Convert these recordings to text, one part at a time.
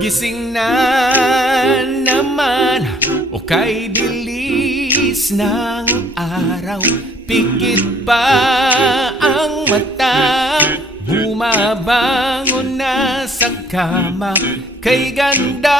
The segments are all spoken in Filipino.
Gising na naman o kay bilis ng araw, pikit pa ang mata, bumabangon na sa kama. Kay ganda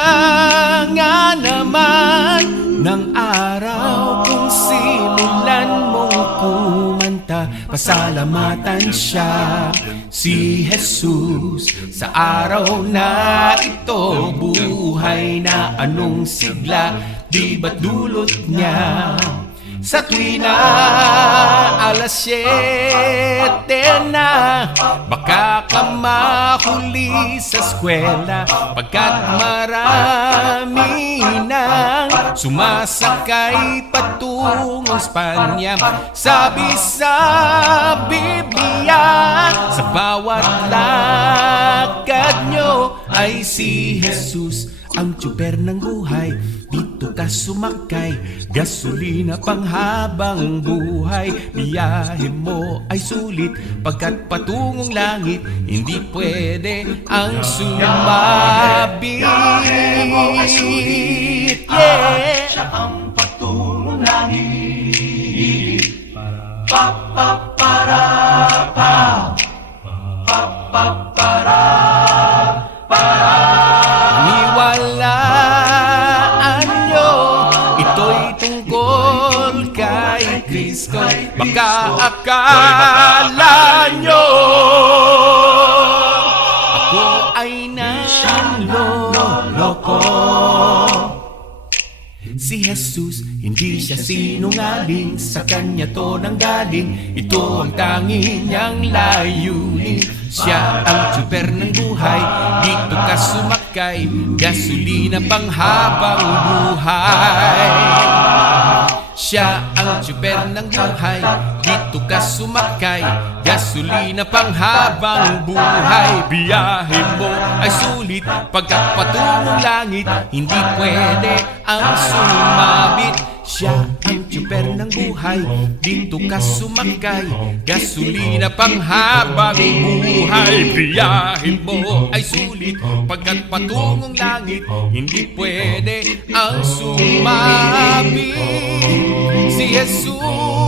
nga naman ng araw, kung simulan mong kumanta, pasalamatan siya si Jesus sa araw na ito. Buhay na anong sigla, di ba't dulot niya sa tuwi na alas 7 na, baka ka mahuli sa eskwela, pagkat marami nang sumasakay patungong Espanya. Sabi sa Biblia, sa bawat lakad nyo ay si Jesus ang tsuper ng buhay. Dito ka sumakay, gasolina panghabang buhay. Biyahe mo ay sulit, pagkat patungong langit, hindi pwede ang sumabit. Yeah. Siya ang patungong langit. Pa pa para pa, pa pa para pa. Niwalaan nyo, ito'y tungkol kay Kristo. Baka akala nyo ako ay nanloloko. Si Jesus, hindi siya sinungaling, sa kanya to nanggaling, ito ang tanging niyang layunin. Siya ang tsuper ng buhay, dito ka sumakay, gasolina panghabang buhay. Siya ang tsuper ng buhay, dito ka sumakay, gasolina panghabang buhay. Biyahe mo ay sulit, pagkat patungong langit, hindi pwede ang sumabit. Siya ang tsuper ng buhay, dito ka sumakay, gasolina panghabang buhay. Biyahe mo ay sulit, pagkat patungong langit, hindi pwede ang sumabit. Si Jesus